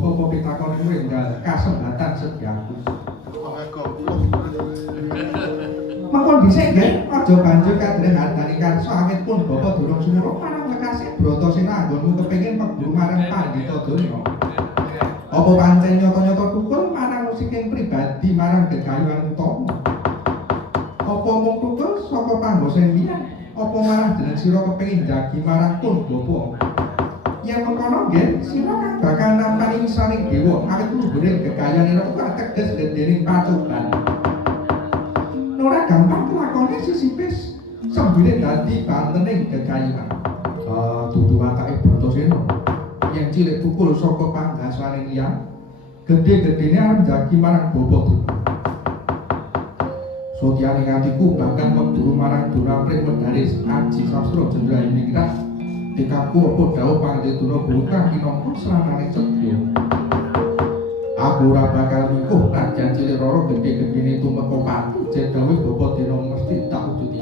apa pitakon enggal kasembatan sediaku. Mengkon dhisik nggih aja banjur kadhehan karsa awit pun bapa durung sumurup marang lekase Bratasena anggonmu kepengin meguru marang pandhita donya. Apa pancen nyata-nyata tukul marang musiking pribadi marang gegayuhan utama? Apa mung tukul saka panggosen liyan? Apa marang jeneng sira kepengin jagi marang pun bapa? Yen mengkono nggih, sira kang bakal nampani wisaning dewa awit luhuring gegayuhanira kuwi ateges dening pacoban. Ora gampang kelakone sisipis sembile dadi bantening gegayuhan. Dudu watake Bratasena. Yen cilik tukul saka panggasaning liyan, gedhe-gedhene arep njagi marang bapa tuku. Sotyane atiku bakal meguru marang Durapring Medaris Aji Sastra Jendra-Ningrat. Dikaku apa dawuh Pandituna Guru kang kinangka sranane cedya. Aku ora bakal mingkuh najan cilik roro gedhe-gedhene tumeka pati jen dawuh bapa dina mesti tak wujudi.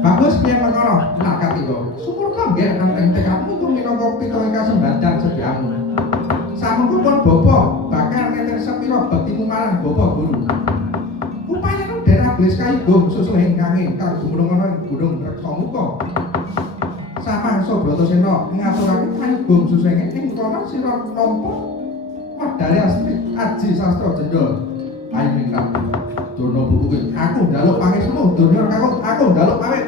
Bagus piye perkara nakatira. Sumurka nggih nang tekadmu kung minangka pitahe kasembatan sediamu. Samengko pun bapa bakal ngeten sepira bektimu marang bapa guru. Upayane daerah Gles Kayugung susuhe kangge kang gumunung ana ing Gunung Reksamuka. Samangsa Bratasena ngaturake Kayugung susuhe ing kono sira nampa medali asli Aji Sastra Jendra. Ayo mingkat. Dono buku kuwi. Aku njaluk pangesmu donya aku njaluk pamit.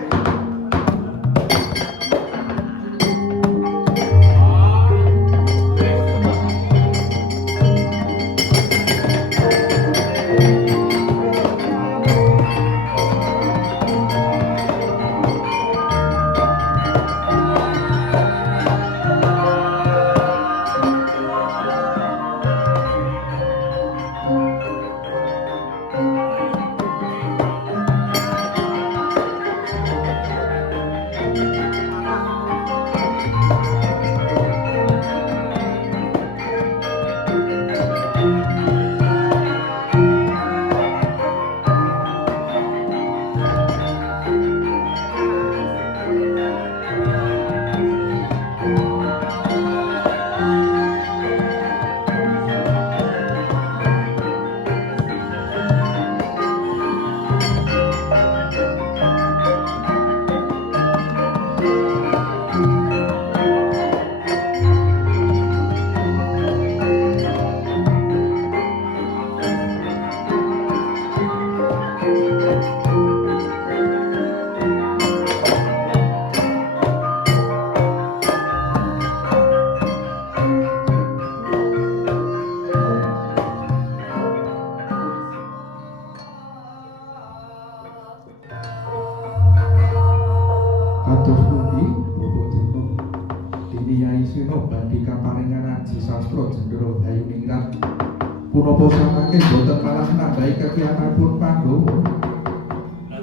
Punapa saking boten malah nambahi kegiatanipun Pandhawa.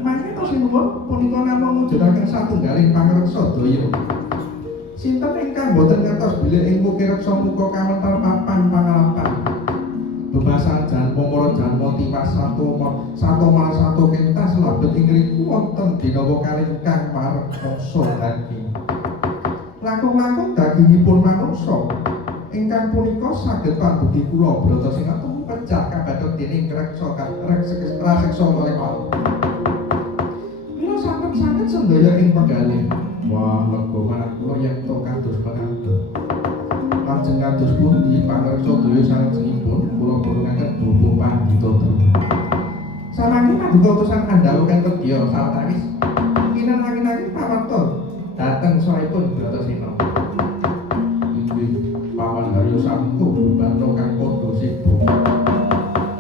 Mangke to sinuwun punika namung mujudaken satunggaling pangreksa daya. Sinten ingkang boten ngertos bilih ing Reksa Muka kawentar papan pangalapan. Bebasan jan pamara janma tiwas sato masato kentas labet ing riku wonten dinawa kalih kang pareksa daging. Langkung-langkung dagingipun manungsa ingkang punika saged pambudi kula Bratasena tumut pecah kabathok dening raseksa oleh wau. Mila sampun-sampun sendaya ing pegale. Wah, lega marang kula yen to kados penganten. Lajeng kados pundi pangreksa daya salajengipun kula borongaken bapa Pandhita Dru. Samangke paduka utusan Pandhawa kang kedya sawetawis kinanangin pawarta dhateng saipun Bratasena. Paman Haryo Samko Bano kang padha sibuk.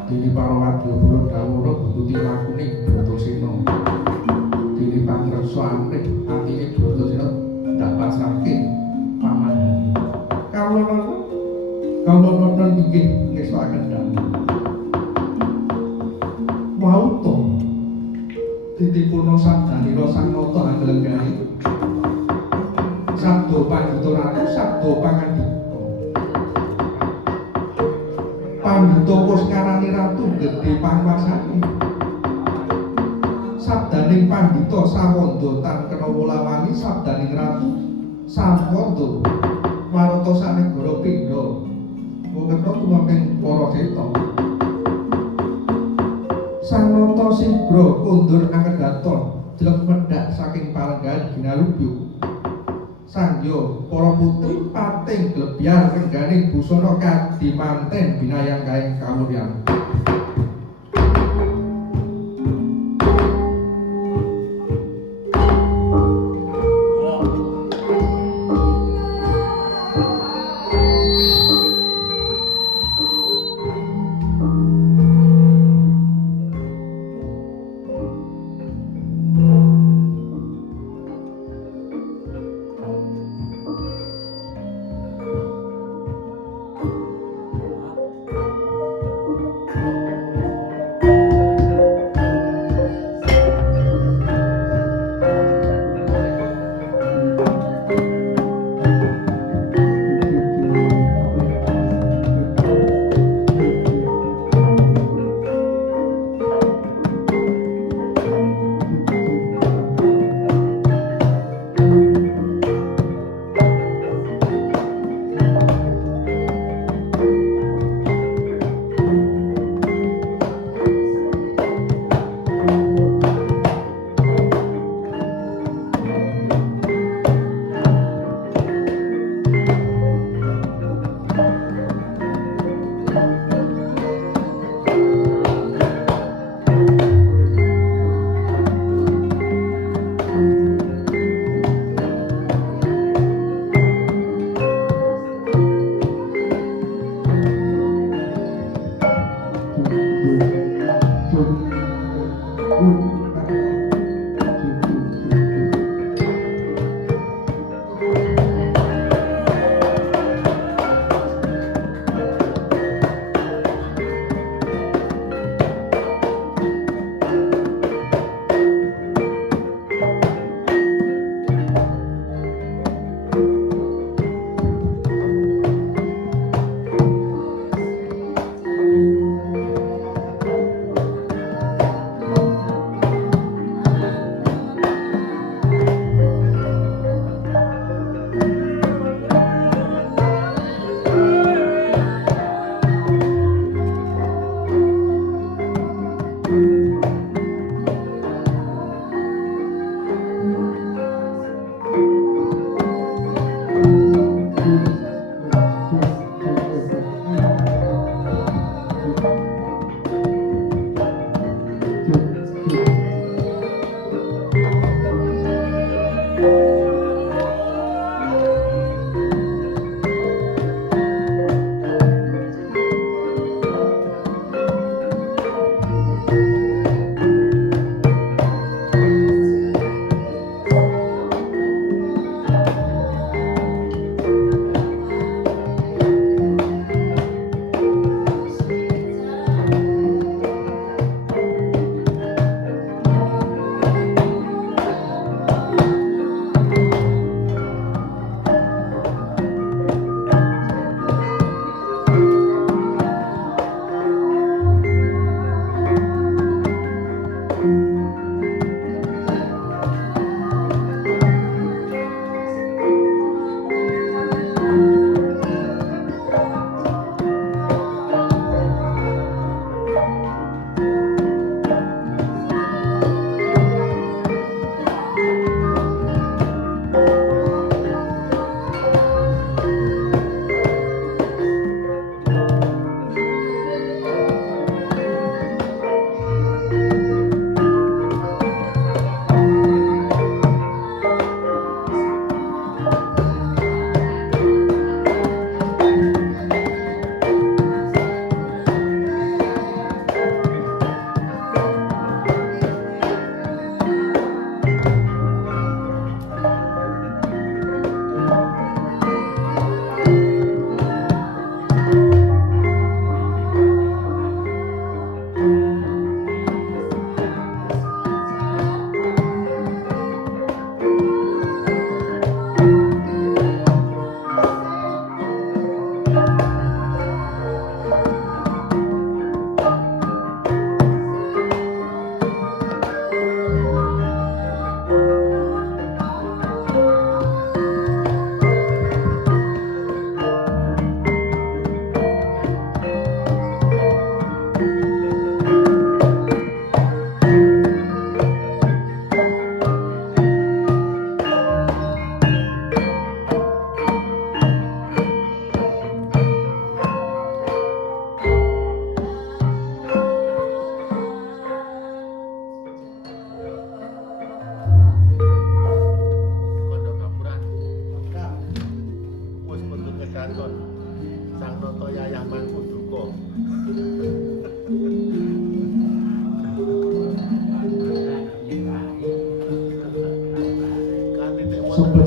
Dene para wadya kula dawuh bututi lakune Bratasena. Dene pangreksa amrih atine Bratasena dapat saking Paman Haryo. Kawula inggih ngersakaken dawuh. Wauto titipun sabdanira sang nata anglenggari. Sabda Pandhita Ratu, sabda pangandika. Pandhita wis ngarani ratu gedhe panguwasane. Sabdaning Pandhita Sawanda tan kena wolawani, sabdaning ratu Sawanda marata sanegara pindha. ngetho tuwuking para seta. Sanata sigra kundur anggedaton jlemedhak saking palenggan ginalubyu. Sangya para putri pating glebyar rengganing busana kadimanten binayang kaing kamulyan.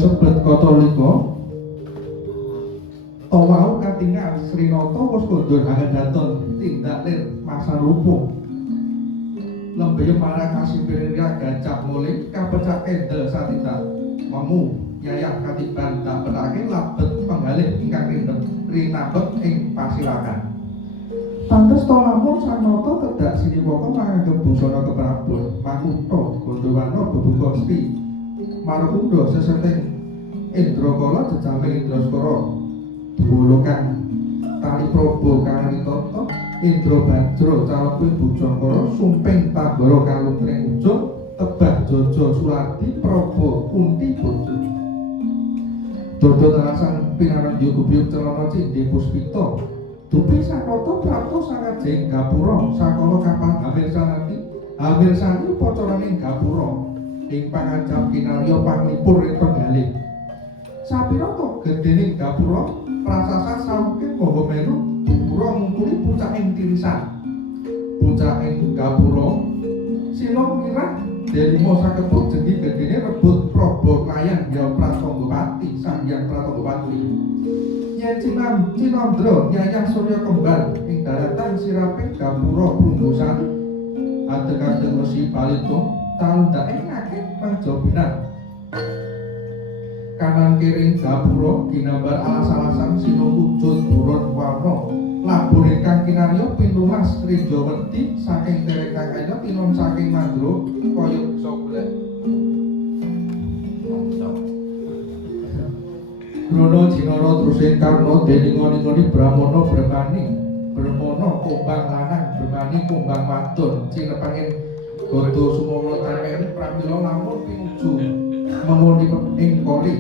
sebet Katalika tawau katingal Srinata wis kondur hangadaton tindak lir masa rupa lembih marang kasimpirya gajah mulih kapecak endel satindak memu yayah katiban tak petake labet penggalih ingkang rinabet ing pasilakan. Pantes to lamun Sanata tedak siniwaka manganggep busana keprabon makutha Gondowana bebuka sti marunda seseting Indrakala jejame Indraskara dulukan tali probo kang ditata Indra Bajra calebing Bujangkara sumping Tambara kalungtring ujung tebah Jaja Sulardi probo Kunti bojo dodo tarasan pinarendya gubyug celana cindhe puspita dupi Sanata prapta sangajeng gapura sakala kapal hamil sani pacaraning gapura ing pangajap kinarya panglipur ing penggalih sapira to gedhening gapura prasasa saking Maha Melu gapura ngungkuli pucaking tirisan pucaking gapura sila mirah delima sakeput jengi gedhene rebut Praba Klayan ya Pratanggapati Sang Hyang Pratanggapati yen Cinandra nyayang Surya Kembar ing daratan siraping gapura Prunggosari adeg-adeg Resi Balitung tandake ngakeh panjobinan kanan kiring gapura ginambar alas-alasan sinungkujud buron warna labur ingkang kinarya pinulas Trijawati saking terekang kaya tinon saking mandro kaya bisa golek Rono Jinara Trusing Karna dening-ngoni Brahmana Brahmana kumbang lanang Brahmani kumbang wadon cinepanging Gada Sumana temeni pramila lamun pinuju memuni ing koli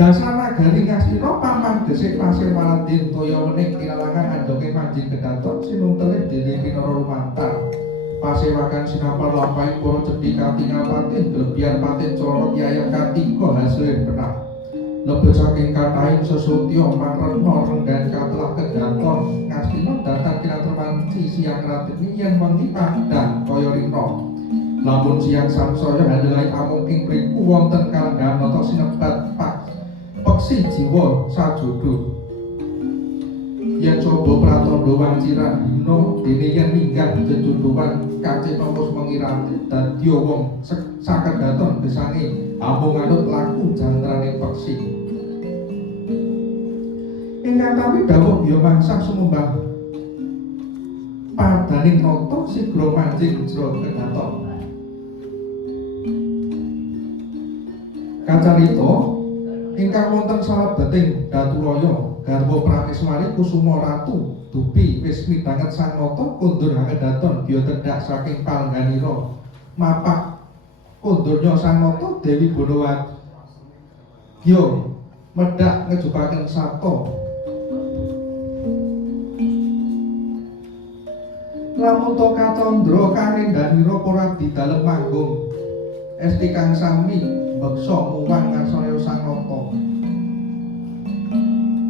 dasar nagari Ngastina paman gesik pasir Maladin toya wening kinalangan andoke manjing kedaton sinungtelih dening Pinara lumantar pasewakan sinapar lampahing para cedhik katingal patih glebian patih corot yayah katika hasil penah lebet saking kathahing sesutya mangretna renggan katelah kedaton Ngastina datan kinatremanci siang ratini yen wengi padhang kaya rina lamun siang sangsaya handhelai amung ing mriku wonten kalenggahan nata sinebat peksi jiwa sajodo yen coba pratandha wanciran hina dene yen minggah jejunduwan kacetomus mengirati dadya wong sakedaton gesane amung anut laku jantraning peksi ingkang tawi dawuh ya mangsah sumembah padaning nata sigra manjing jero kedaton kacarita ingkang wonten salebeting Datulaya garwa Prameswari Kusuma Ratu dupi wis midhanget Sang Nata kondur hangadaton biya tedhak saking palengganira mapak kondurnya Sang Nata Dewi Bonawati yo medhak ngejubaken sato lamun to kacandra karendhanira ora didalem manggung esti kang sami beksa muwang ngarsanaya Sang Nata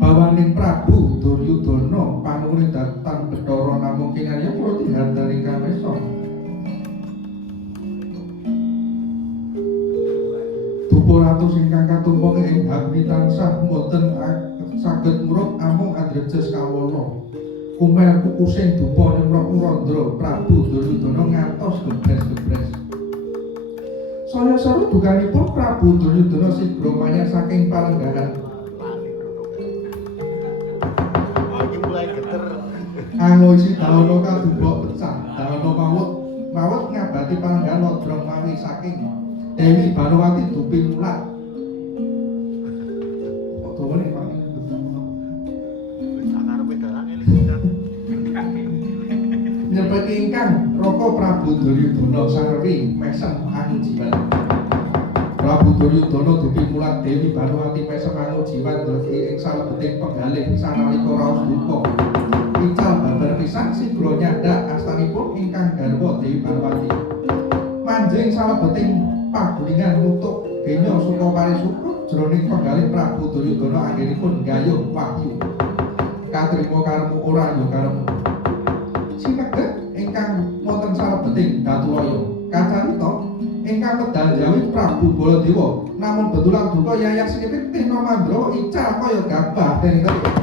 bawaning Prabu Duryudana panungring datan Bathara namung kinarya kula dihandhari kamesa dupa ratus ingkang katumpung ing Agni tansah mboten saged murub amung andrejes kawula kumel kukusing dupa nimrok Randra Prabu Duryudana ngantos gebres-gebres saya seru dukanipun Prabu Duryudana sigra manyar saking palenggahan anggo isi dawana kadubok pecah dawana mawut ngabati palenggahan lodrong mawi saking Dewi Banowati dupi mulat kok dawane Pak nyepeti ingkang Raka Prabu Duryudana sarwi mesem angujiwan Prabu Duryudana dupi mulat Dewi Banowati mesem angujiwan dadi ing salebeting penggalih sanalika raos duka ical babar pisan sigra nyandak astanipun ingkang garwa Dewi Banowati manjing salebeting pagulingan nutuk genya suka parisuka jroning penggalih Prabu Duryudana anggenipun gayuh wahyu katrima karemu ora ya karemu sinegek ingkang wonten salebeting Datulaya kacarita ingkang medal jawi Prabu Baladewa namun betulan duka Yayak Sripit Tihna Mandrawa ical kaya gabah dening telu.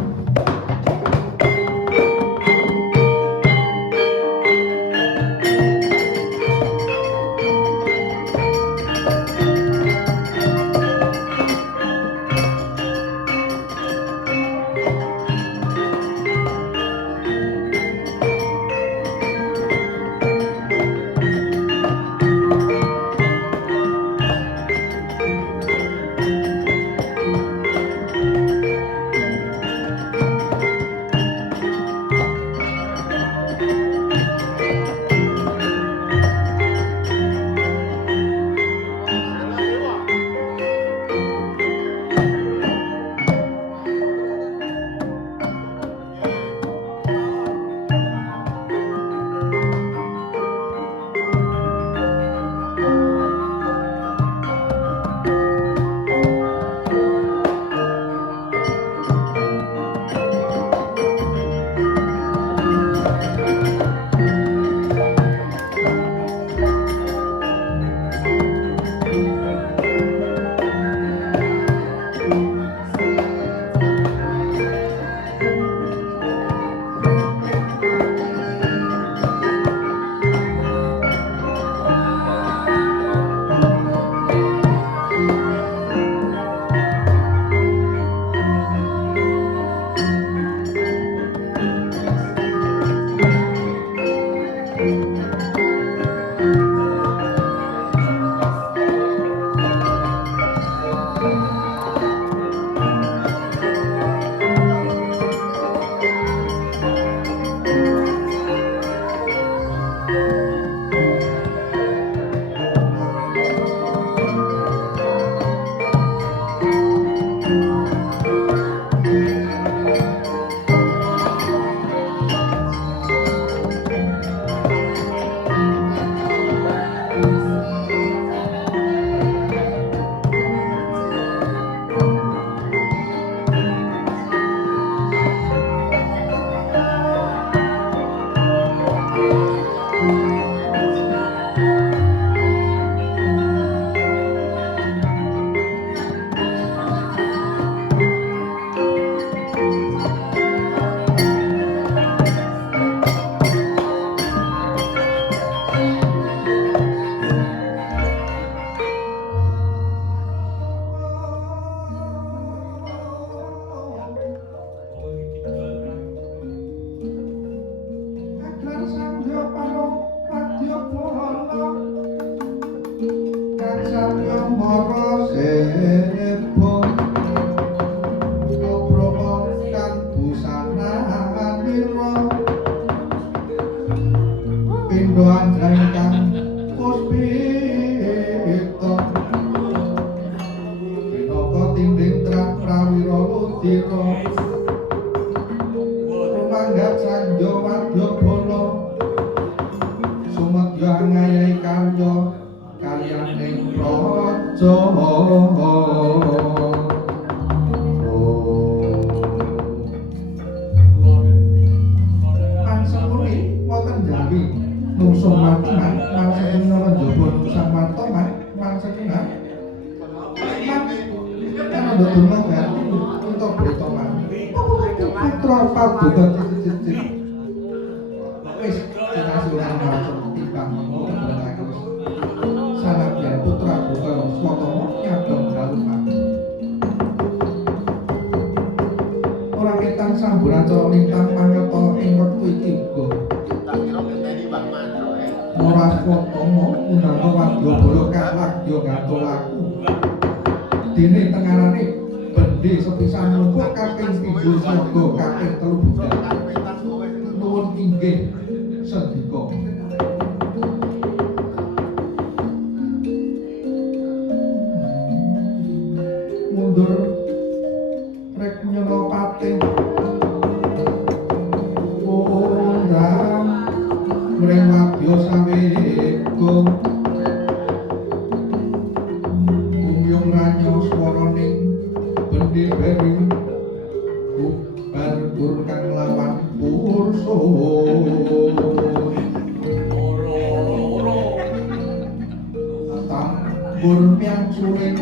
Burmiang suling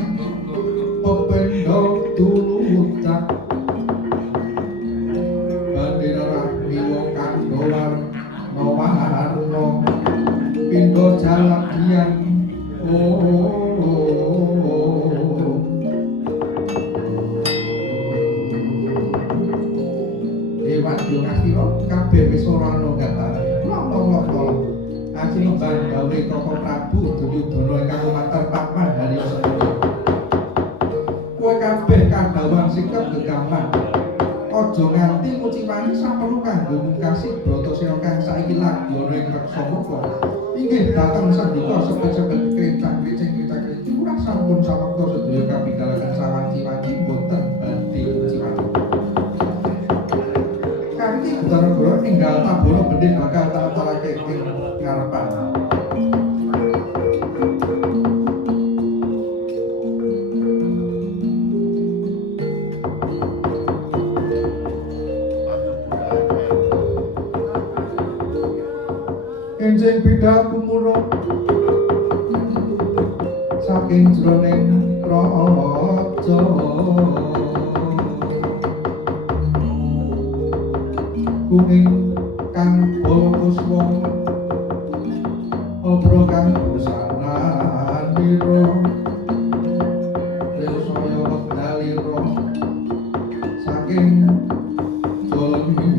pependo tulucak bandirah wong kang dolar nowarno pindho jalagyan Dewan yo ngasira kabeh wis ora ana gatane lolo-lolo asring gawe Koko Prabu Duryudana ingkang lumantar Paman Harya Sedaya kowe kabeh kandhawang sikep gegaman aja nganti nguciwani saperlu kanggo mungkasi Bratasena kang saiki lagi ana ing reksa muka inggih dhateng sandika sepet-sepet kricang-kricing kurang sampun sawekta sedaya kapinggalaken sawanci-wanci boten badhe nguciwani kanthi Bathara enggal Tabana bening bakal tatalake ing ngarepan Enjing bidat kumura saking jroning raja kuning kang puswa obro kang busananira resaya wekdalira saking jolmi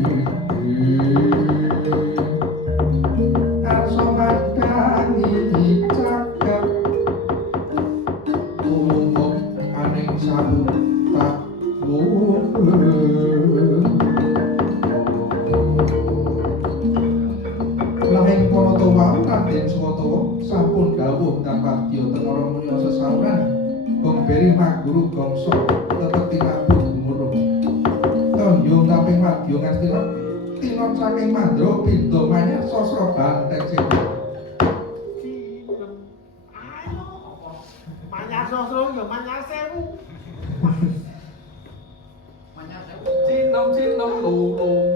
Lahing Paratawa Raden Swatawa sampun dawuh tanpa Dya Tenara Mulya sesauran Gong beri maguru gongso tetep tinabung gumurung Tandya taping madya ngastina tinot saking mandra pinda manyar sasra banteng sing manyar sasra ya manyar sewu Cinom lulung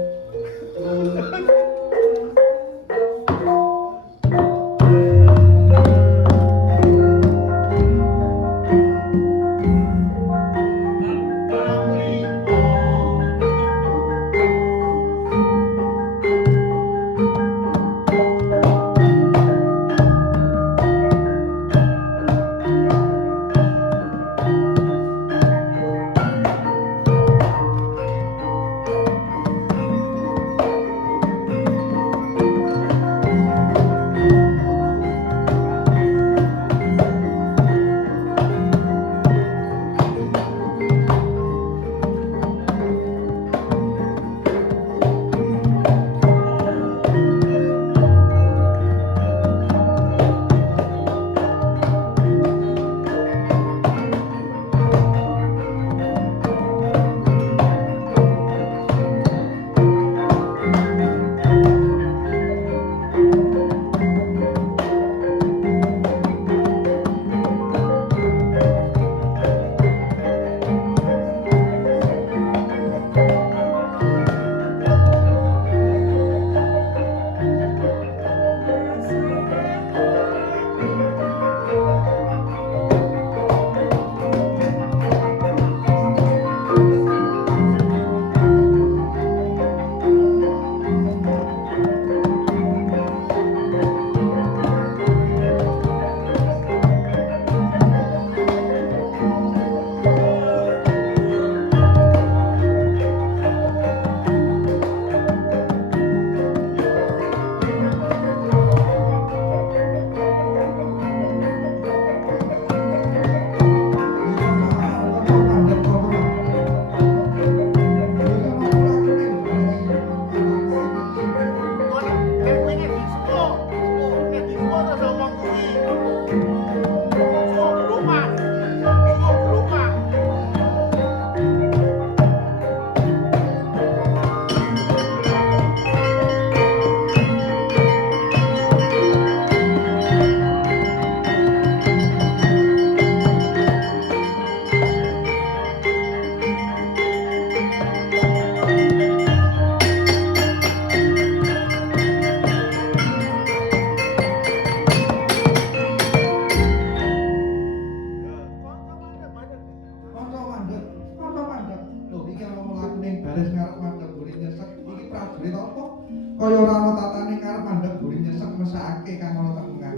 kaya ora ana tatane karep mandheg buri nyesek mesake kang ana tengah.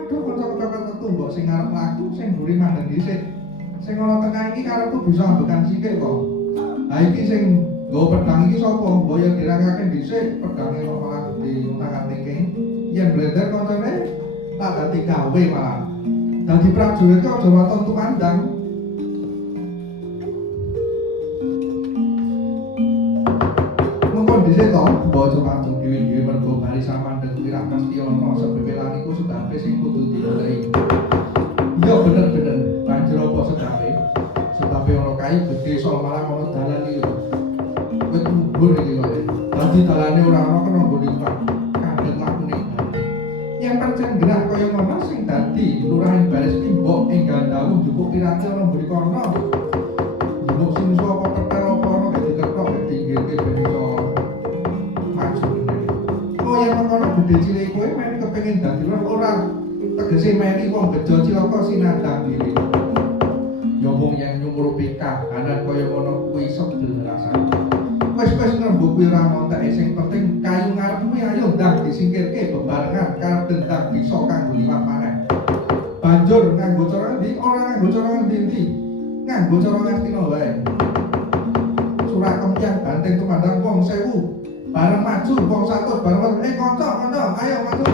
Aduh kanca kepepet metu mbok sing arep mlaku sing buri mandheg dhisik. Sing ana tengah iki karepku bisa ambekan sikik kok. Ha iki sing nggo pedang iki sapa? Mbok yo dirangake dhisik pedange kok malah diunang tingke. Yen blender kancane tak dadi gawe malah. Dadi prajurit kok aja waton tukandang. Dhisik to, mbok aja pancung dhewe-dhewe mergo bari samandheg kuwi ra mesti ana sebebelan iku sebabe sing kudu digoleki. Iya bener-bener, banjur apa sebabe? Sebabe ana kayu gedhe sol malah ana dalan iki. Wit mubur iki kok. Dadi dalane ora ana kena nggone kandheng lakune. Yen pancen genah kaya ngono sing dadi lurahan baris timbok enggal dawuh njupuk piranti ana mburi kono. Njupuk sing sapa petel apa ana gak diketok ditinggirke ben iso yang kono gede cilik kowe meni kepengin dadi ora tegese meni wong bejo cilaka sinandang diri ya wong yang nyumurupi kahanan kaya ngono kuwi sebel rasane wis nembuk kuwi ora montek sing penting kayu ngarepmu ayo ndang disingkirke bebarengan karep dendang bisa kanggo liwat maneh banjur nganggo cara ndi ora nganggo cara ndi nganggo cara Ngastina wae surak kemyang banteng tumandang wong 1000 bareng maju wong 100 bareng kanca ayo maju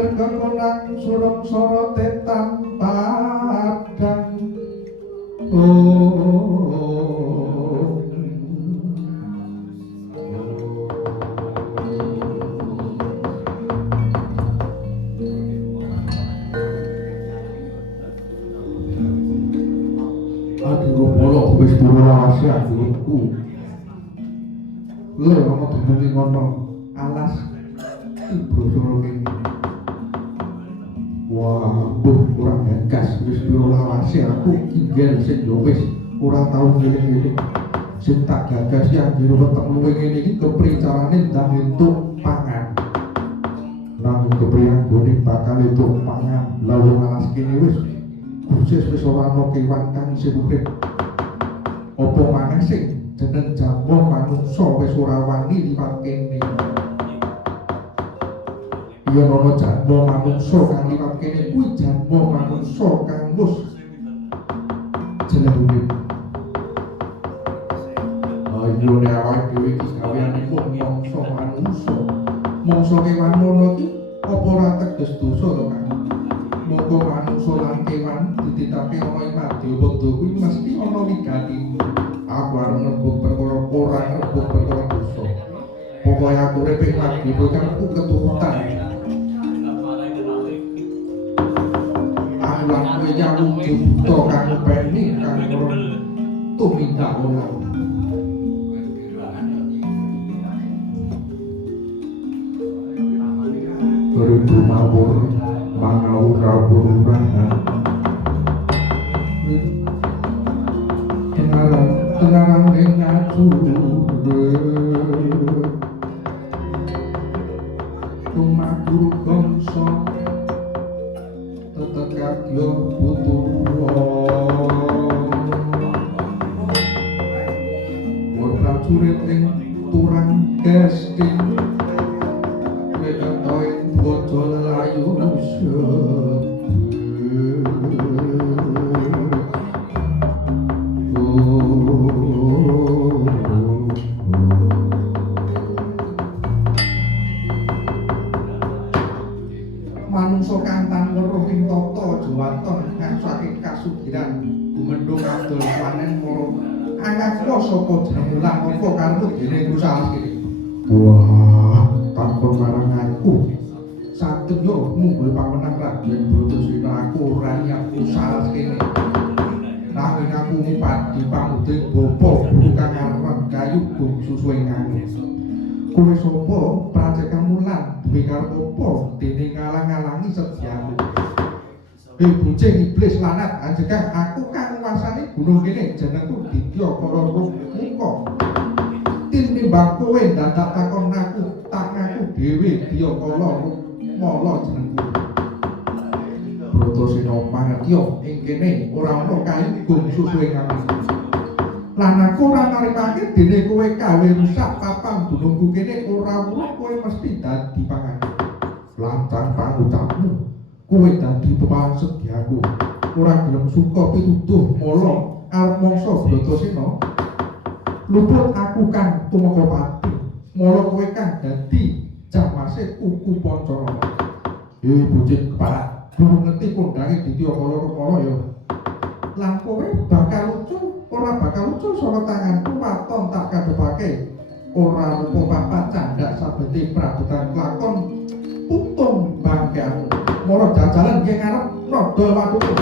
Kekonang surung sorote tanpa adang aduh bolok wis durasi adulku lho ana dene ngono alas brosoro kene wah kurang gagas wis piro lawase aku inggil sing yo wis ora tau ngeling-eling. Sing tak gagas yang jero weteng luwih ngene iki kepriye carane ndang entuk pangan. Nang kepriye gone bakal entuk pangan. Lah wong alas kene wis ora ana kewan kang isih urip. Apa maneh sing jeneng jamur manungsa wis ora wani liwat kene. Yen ana jamur manungsa kang liwat kene kuwi jamur manungsa kang wis jeneng urip. Ayo nek awake dhewe iki gaweane kok mangsa manungsa. Mangsa kewan ngono iki apa ora teges dosa to, Kang? Monggo manungsa lan kewan dititake ana ing madyapada kuwi mesti ana wigatine. Aku arep nebuk perkara ora nebuk perkara dosa. Pokoke aku urip ing madyapada kang ku keturutan. Aku lan kowe jamu buta kang peni kang tumindak ora. Beribu mawur mangau rawur-rawuran tenarang ing ngajur tumakur gongso tetekak yo putuwa mur prajurit ing turang gesting bojo layu manungsa kantang weruh ing tata jawaton ngasake kasugiran gumendhung adol panen moro anakku sapa jeneng lan apa karo dene Gusti kene. Wah, takon marang aku. Satrio munggul pamenang Raden Bratasena aku ora nyapu salah kene. Nanging aku ngumpat di pamuding bapa kang arep kayu gum susu ing ngane. Kowe sapa Praja Mulan duwe karep apa dene ngalang-alangi sediamu. Bocah iblis lanat anjekang aku kang nguasani gunung kene jenengku Ditya Kara Muka. Tinimbang kowe dadak takon aku tak ngaku dhewe Ditya Kara Mala jenengku. Bratasena mangertya ing kene ora ana kayu gum susu ing ngane. Lan aku ora naripake dene kowe gawe rusak papan gunungku kene ora weruh kowe mesti dadi pangan. Lantang pangucapmu kowe dadi pepawan sediaku. Ora gelem suka pituduh mala arep mangsa Bratasena. Luput aku kang tumeka pati. Mala kowe kang dadi jamase kuku Pancarana. Bocah kepala durung ngerti kondange Ditya Kara ya. Lan kowe bakal lucu ora bakal lucu saka tanganku waton tak kadhepake. Ora rupa papat candhak sabete prabutan klakon putung bangkeanmu. Mara jajalan nggih ngarep nodol watuku.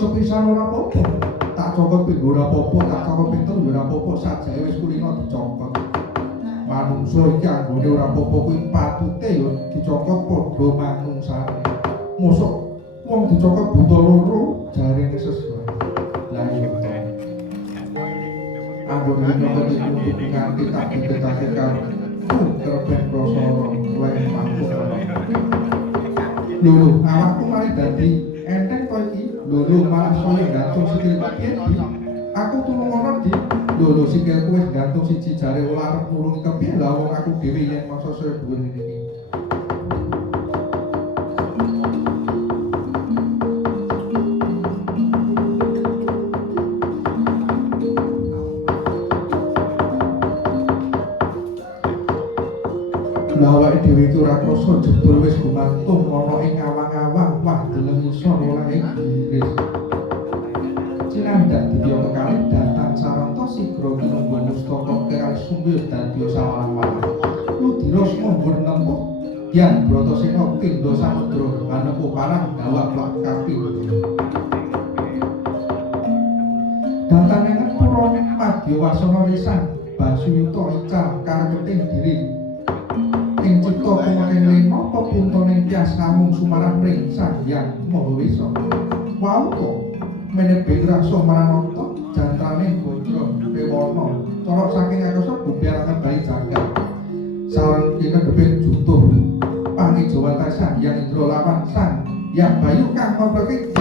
Sepisan ora apa-apa. Tak cokot ping ora apa-apa, tak cokot ping telu ora apa-apa, sajae wis kulino dicokot. Manungsa iki anggone ora apa-apa kuwi patute ya dicokot padha manungsane. Mosok wong dicokot buta loro jarene sesuai. Lah iya. Anggone nyokot iki untuk nganti tak diketake karo terben prosoro luwih mangkuk. Lho, awakku mari dadi enteng kok iki. Lho malah soalnya gantung sikil piye di aku tulung ngono di lho sikilku wis gantung siji jare ora arep nulung kepiye lah wong aku dhewe yen masa saya dhuwur iki lha awake dhewe iki ora krasa jebul wis gumantung ana ing awang-awang wah deleng isor ora Inggris Cinandak Ditya kekalih datang saranta sigra kinungga mustaka kekalih sumbil dadya sawalang-walang Ludira sumber nempuh Hyang Bratasena pindha samudra manepu parang gawak plakapi Datanengan pura Madya Wasana Risan Basuyuta ical karepeting diri ing cipta kumaking lena pepuntaning tias namung sumarah ring Sang Hyang Maha Wisa wauta menebi rasa maranata jantrane bojro pewana colok saking akasa bubiaraken bali jagat sareng kinedheping jutuh pangijawan Sang Hyang Indra lawan Sang Hyang Bayu kang mabake